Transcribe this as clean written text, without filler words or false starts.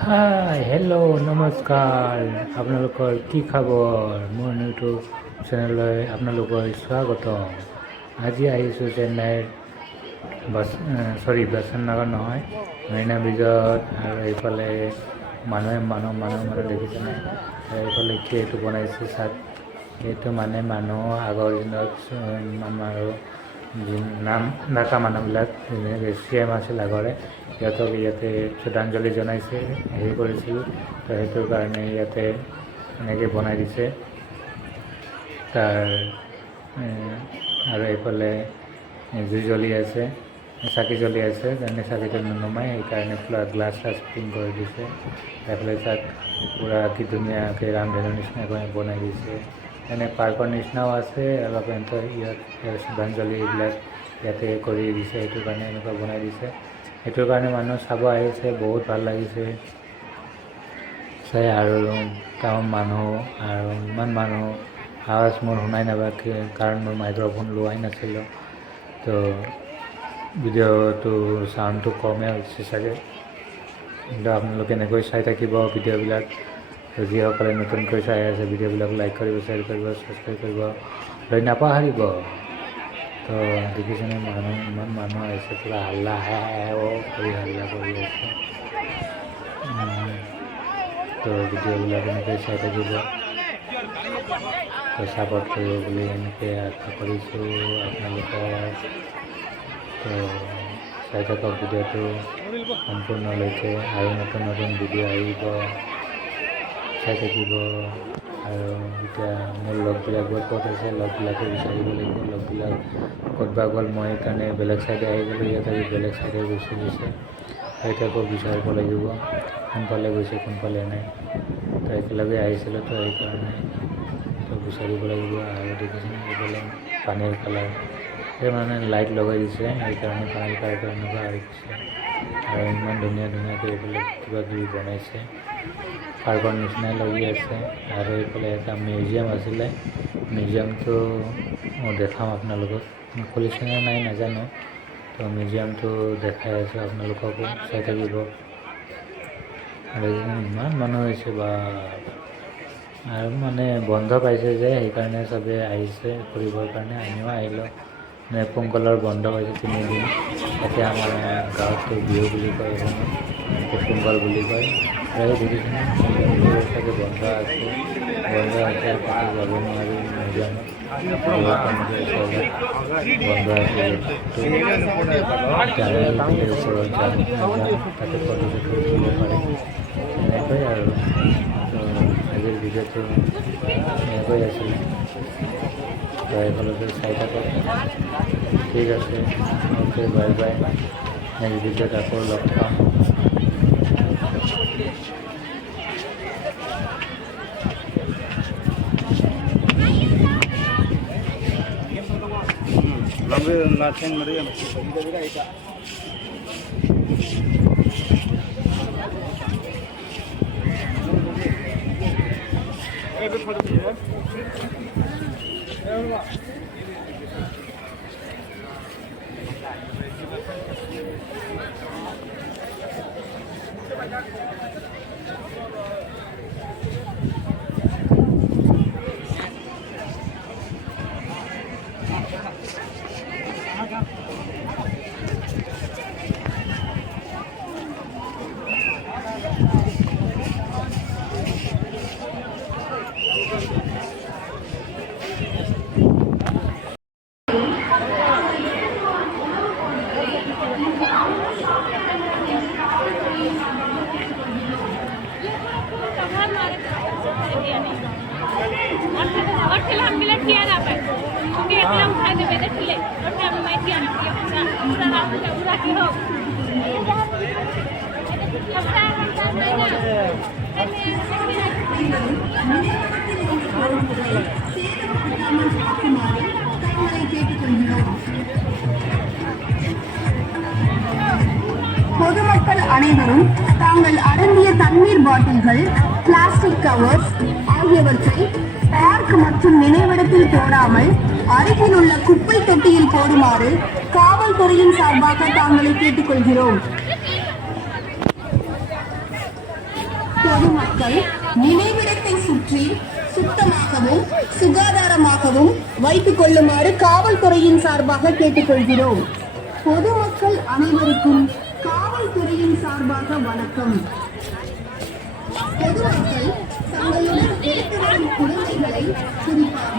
Hi hello' নমস্কাৰ আপোনালোকৰ কি খবৰ মোৰ ইউটিউব চেনেললৈ আপোনালোকৰ স্বাগতম। আজি আহিছোঁ চেন্নাইৰ বাচন নগৰ নহয়, মেৰিনা ব্ৰিজত। আৰু এইফালে মানুহ দেখিছেনে? এইফালে কি এইটো বনাইছে চাত, এইটো মানে মানুহ আগৰ দিনত আৰু নাম ডাকা মানুহবিলাক যেনেকৈ CM আছিল আগৰে, সিহঁতক ইয়াতে শ্ৰদ্ধাঞ্জলি জনাইছে, হেৰি কৰিছিল। তো সেইটোৰ কাৰণে ইয়াতে এনেকৈ বনাই দিছে আৰু এইফালে জুই জ্বলি আছে, চাকি জ্বলি আছে, যেনে চাকিটো নুনুমাই সেইকাৰণে পুৰা গ্লাছ ফিটিং কৰি দিছে। এইফালে তাত পূৰা কি ধুনীয়াকৈ ৰামধেনুৰ নিচিনাকৈ বনাই দিছে। এনে পাৰ্কৰ নিচিনাও আছে অলপ, ইয়াত শ্ৰদ্ধাঞ্জলি এইবিলাক ইয়াতে কৰি দিছে, সেইটো কাৰণে এনেকুৱা বনাই দিছে। সেইটোৰ কাৰণে মানুহ চাব আহিছে, বহুত ভাল লাগিছে চাই। আৰু টাউন মানুহ আৰু ইমান মানুহ, আৱাজ মোৰ শুনাই নাপায় কাৰণ মোৰ মাইক্ৰফোন লোৱাই নাছিলোঁ। তো ভিডিঅ'টো চাউণ্ডটো কমেই হৈছে চাগে, কিন্তু আপোনালোকে এনেকৈ চাই থাকিব ভিডিঅ'বিলাক। যিসকলে নতুনকৈ চাই আছে ভিডিঅ'বিলাক লাইক কৰিব, শ্বেয়াৰ কৰিব, ছাবস্ক্ৰাইব কৰিব লৈ নাপাহৰিব। তো দেখিছেনে ইমান মানুহ আহিছে, পূৰা হাল্লা কৰি হাল্লা কৰি আছে। তো ভিডিঅ'বিলাক এনেকৈ চাই থাকিব, তো ছাপোৰ্ট কৰিব বুলি এনেকৈ আশা কৰিছোঁ আপোনালোকক। তো চাই থাকক ভিডিঅ'টো সম্পূৰ্ণলৈকে, আৰু নতুন ভিডিঅ' আহিব, চাই থাকিব। আৰু এতিয়া মোৰ লগবিলাক ক'ত আছে, লগবিলাকো বিচাৰিব লাগিব। লগবিলাক ক'তবা গ'ল, মই সেইকাৰণে বেলেগ চাইডে আহি গ'লোঁ। ইয়াত আজি বেলেগ চাইডে গুচি গৈছে, সেইটোকো বিচাৰিব লাগিব কোনফালে গৈছে কোনফালে নাই। তো একেলগে আহিছিলোঁ, তো সেইকাৰণে তো বিচাৰিব লাগিব। আৰু দেখিছেনে এইফালে পানীৰ কালাৰ, সেই মানে লাইট লগাই দিছে, সেইকাৰণে পানীৰ কালাৰটো এনেকুৱা হৈ গৈছে। আৰু ইমান ধুনীয়াকৈ এইফালে কিবা কিবি বনাইছে, পাৰ্কৰ নিচিনাই লাগি আছে। আৰু এইফালে এটা মিউজিয়াম আছিলে, মিউজিয়ামটো মই দেখাম আপোনালোকক, খুলিছেনে নাই নাজানো। তো মিউজিয়ামটো দেখাই আছোঁ আপোনালোককো, চাই থাকিব। আৰু ইমান মানুহ হৈছে বা, আৰু মানে বন্ধ পাইছে যে সেইকাৰণে চবে আহিছে ফুৰিবৰ কাৰণে, আমিও আহিলোঁ। পোংগলৰ বন্ধ পাইছে 3 দিন। তাতে আমাৰ গাঁৱততো বিহু বুলি কয়, এইটো পোংগল বুলি কয়। আৰু দেখিছেনে চাগে বন্ধ আছে, তাতে যাব নোৱাৰি মিউজিয়ামত, বন্ধ আছে। ওপৰত যাম, তাতে ফটো চটো উঠিব পাৰি, এনেকৈ আৰু। তো আজিৰ ভিডিঅ'টো এনেকৈ আছিলে, তো এইফালতে চাই থাকক। ঠিক আছে, অ'কে, বাই বাই। নেক্সট ভিডিঅ'ত আকৌ লগ পাম। பொதுமக்கள் அனைவரும் தாங்கள் அருந்திய தண்ணீர் பாட்டில்கள், பிளாஸ்டிக் கவர்ஸ் ஆகியவற்றை பார்க் மற்றும் நினைவிடத்தில் போடாமல் அருகில் உள்ள குப்பை தொட்டியில் போடுமாறு காவல்துறையின் சார்பாக தாங்களை கேட்டுக்கொள்கிறோம். பொதுமக்கள் நினைவிடத்தை சுற்றி சுத்தமாகவும் சுகாதாரமாகவும் வைத்துக் கொள்ளுமாறு காவல்துறையின் சார்பாக கேட்டுக்கொள்கிறோம். பொதுமக்கள் அனைவருக்கும் காவல்துறையின் சார்பாக வணக்கம். பொதுமக்கள் தங்களுடன் எடுத்து வரும் குழந்தைகளை குறிப்பாக